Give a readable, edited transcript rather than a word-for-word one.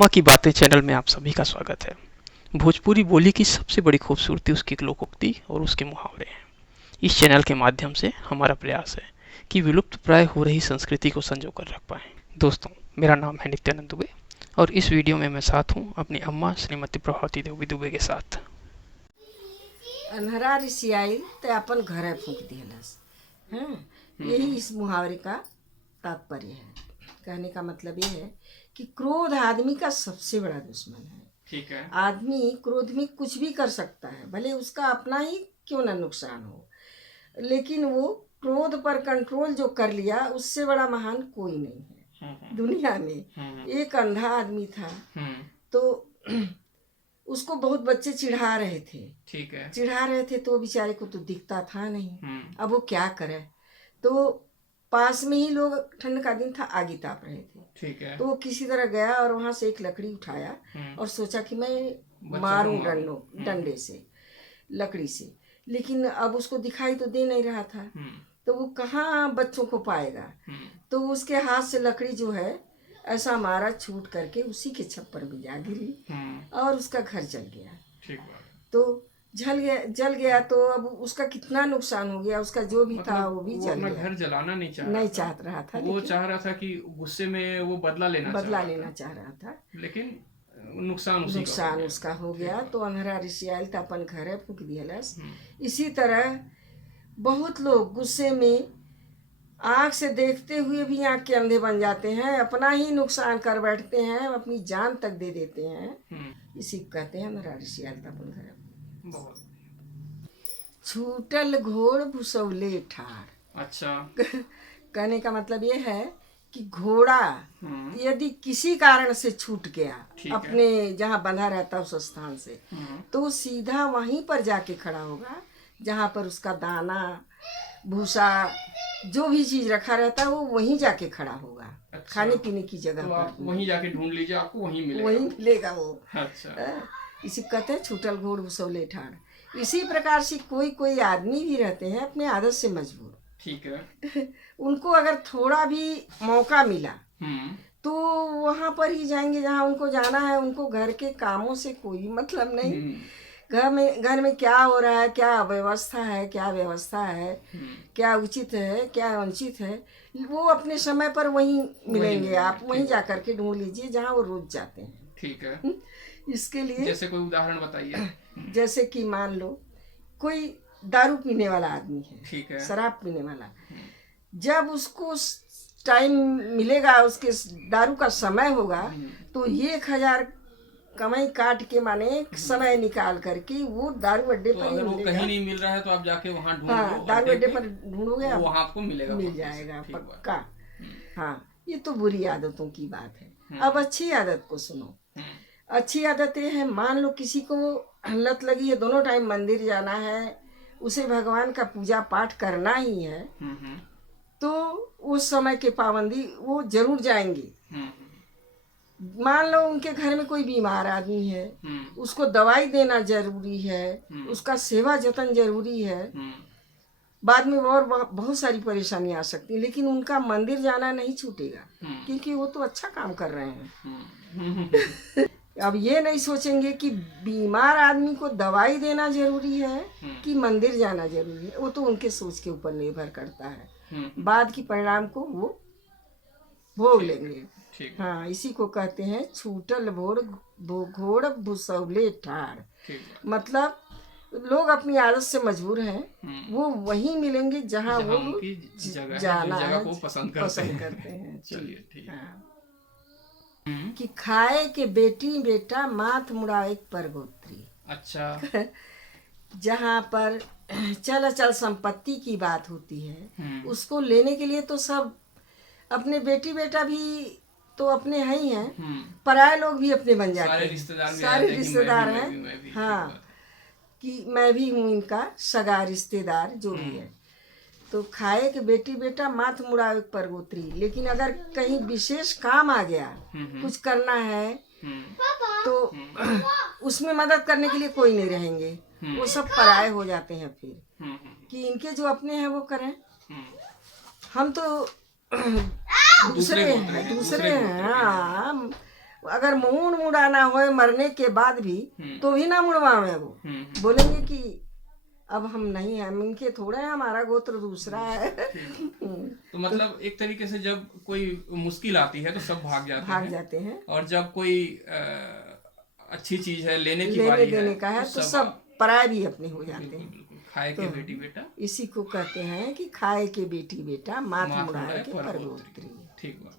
अम्मा की बातें चैनल में आप सभी का स्वागत है। भोजपुरी बोली की सबसे बड़ी खूबसूरती उसकी लोकोक्ति और उसके मुहावरे हैं। इस चैनल के माध्यम से हमारा प्रयास है कि विलुप्त प्राय हो रही संस्कृति को संजो कर रख पाएं। दोस्तों, मेरा नाम है नित्यानंद दुबे और इस वीडियो में मैं साथ हूँ अपनी अम्मा श्रीमती प्रभावती देवी दुबे के साथ। अन्हरा रिसियाइल ते अपन घरे फूंक दिहलस। हाँ, यही इस मुहावरे का तात्पर्य है। कहने का मतलब ये है कि क्रोध आदमी का सबसे बड़ा दुश्मन है। ठीक है। आदमी क्रोध में कुछ भी कर सकता है, भले उसका अपना ही क्यों ना नुकसान हो, लेकिन वो क्रोध पर कंट्रोल जो कर लिया उससे बड़ा महान कोई नहीं है दुनिया में। एक अंधा आदमी था, तो उसको बहुत बच्चे चिढ़ा रहे थे। ठीक है। चिढ़ा रहे थे तो बेचारे को तो दिखता था नहीं। अब वो क्या करे, तो पास में ही लोग, ठंड का दिन था, आगी ताप रहे थे। ठीक है। तो वो किसी तरह गया और वहां से एक लकड़ी उठाया और सोचा कि मैं मारूं डंडे से, लकड़ी से। लेकिन अब उसको दिखाई तो दे नहीं रहा था, तो वो कहाँ बच्चों को पाएगा। तो उसके हाथ से लकड़ी जो है ऐसा मारा, छूट करके उसी के छप्पर में जा गिरी और उसका घर जल गया। ठीक बात। तो जल गया तो अब उसका कितना नुकसान हो गया। उसका जो भी था वो भी जल गया। घर जलाना नहीं चाह रहा था, वो चाह रहा था कि गुस्से में वो बदला लेना चाह रहा था, लेकिन नुकसान उसका हो गया। तो अंधरा ऋषि आयल तो अपन घरे फूक दियलस। इसी तरह बहुत लोग गुस्से में आँख से देखते हुए भी आँख के अंधे बन जाते हैं, अपना ही नुकसान कर बैठते हैं, अपनी जान तक दे देते हैं। इसी को कहते हैं अंधरा ऋषि आयल तो अपन घरे। छूटल घोड़ भुसौले ठाड़। अच्छा। कहने का मतलब ये है कि घोड़ा यदि किसी कारण से छूट गया अपने जहाँ बंधा रहता उस स्थान से, तो सीधा वहीं पर जाके खड़ा होगा जहाँ पर उसका दाना भूसा जो भी चीज रखा रहता है वो वहीं जाके खड़ा होगा। अच्छा। खाने पीने की जगह तो आप वहीं जाके ढूंढ लीजिए, आपको वहीं मिलेगा वो। अच्छा। इसी कहते हैं छूटल घोड़ भुसौले ठाड़। इसी प्रकार से कोई कोई आदमी भी रहते हैं अपने आदत से मजबूर। ठीक है। उनको अगर थोड़ा भी मौका मिला तो वहां पर ही जाएंगे जहां उनको जाना है। उनको घर के कामों से कोई मतलब नहीं। घर में क्या हो रहा है, क्या अव्यवस्था है, क्या व्यवस्था है, क्या उचित है, क्या अनुचित है, वो अपने समय पर वहीं मिलेंगे। आप वहीं जा करके ढूंढ लीजिए जहाँ वो रोज जाते हैं। ठीक है। इसके लिए जैसे कोई उदाहरण बताइए। जैसे कि मान लो कोई दारू पीने वाला आदमी है, ठीक है, शराब पीने वाला, जब उसको टाइम मिलेगा, उसके दारू का समय होगा, तो 1,000 कमाई काट के माने समय निकाल करके वो दारू अड्डे पर अगर वो कहीं नहीं मिल रहा है तो आप जाके वहाँ ढूंढ लो, दारू अड्डे पर ढूंढोगे, वो आपको मिलेगा, मिल जाएगा पक्का। हाँ, ये तो बुरी आदतों की बात है। अब अच्छी आदत को सुनो। अच्छी आदत ये है, मान लो किसी को लत लगी है, दोनों टाइम मंदिर जाना है, उसे भगवान का पूजा पाठ करना ही है, तो उस समय के पाबंदी वो जरूर जाएंगे। मान लो उनके घर में कोई बीमार आदमी है, उसको दवाई देना जरूरी है, उसका सेवा जतन जरूरी है। बाद में और बहुत सारी परेशानी आ सकती है, लेकिन उनका मंदिर जाना नहीं छूटेगा, क्योंकि वो तो अच्छा काम कर रहे हैं। अब ये नहीं सोचेंगे कि बीमार आदमी को दवाई देना जरूरी है कि मंदिर जाना जरूरी है। वो तो उनके सोच के ऊपर निर्भर करता है। बाद की परिणाम को वो भोग लेंगे। हाँ, इसी को कहते हैं छूटल घोड़ भुसौले ठाड़। मतलब लोग अपनी आदत से मजबूर हैं, वो वहीं मिलेंगे जहाँ वो जाना है, पसंद करते हैं। चलिए, ठीक है। कि खाए के बेटी बेटा माथ मुड़ाए पर गोत्री। अच्छा। जहाँ पर चल अचल संपत्ति की बात होती है, उसको लेने के लिए तो सब अपने बेटी बेटा भी तो अपने हैं ही हैं, पराये लोग भी अपने बन जाते हैं, सारे रिश्तेदार हैं। हाँ, कि मैं भी हूँ इनका सगा रिश्तेदार जो भी है। तो खाए कि बेटी बेटा माथ मुड़ावे पर गोत्री। लेकिन अगर कहीं विशेष काम आ गया, कुछ करना है, तो उसमें मदद करने के लिए कोई नहीं रहेंगे, वो सब पराये हो जाते हैं फिर, कि इनके जो अपने हैं वो करें, हम तो दूसरे हैं। हाँ, अगर मुंह मुड़ाना हो मरने के बाद भी तो भी ना मुड़वावे वो, बोलेंगे कि अब हम नहीं है, इनके थोड़ा है, हमारा गोत्र दूसरा है। तो मतलब एक तरीके से जब कोई मुश्किल आती है तो सब भाग जाते हैं और जब कोई अच्छी चीज है लेने की बारी देने का है तो सब पराये भी अपने हो जाते हैं। खाए के बेटी बेटा, इसी को कहते हैं कि खाए के बेटी बेटा, मात मुड़ाए के परगोत्री। ठीक बात।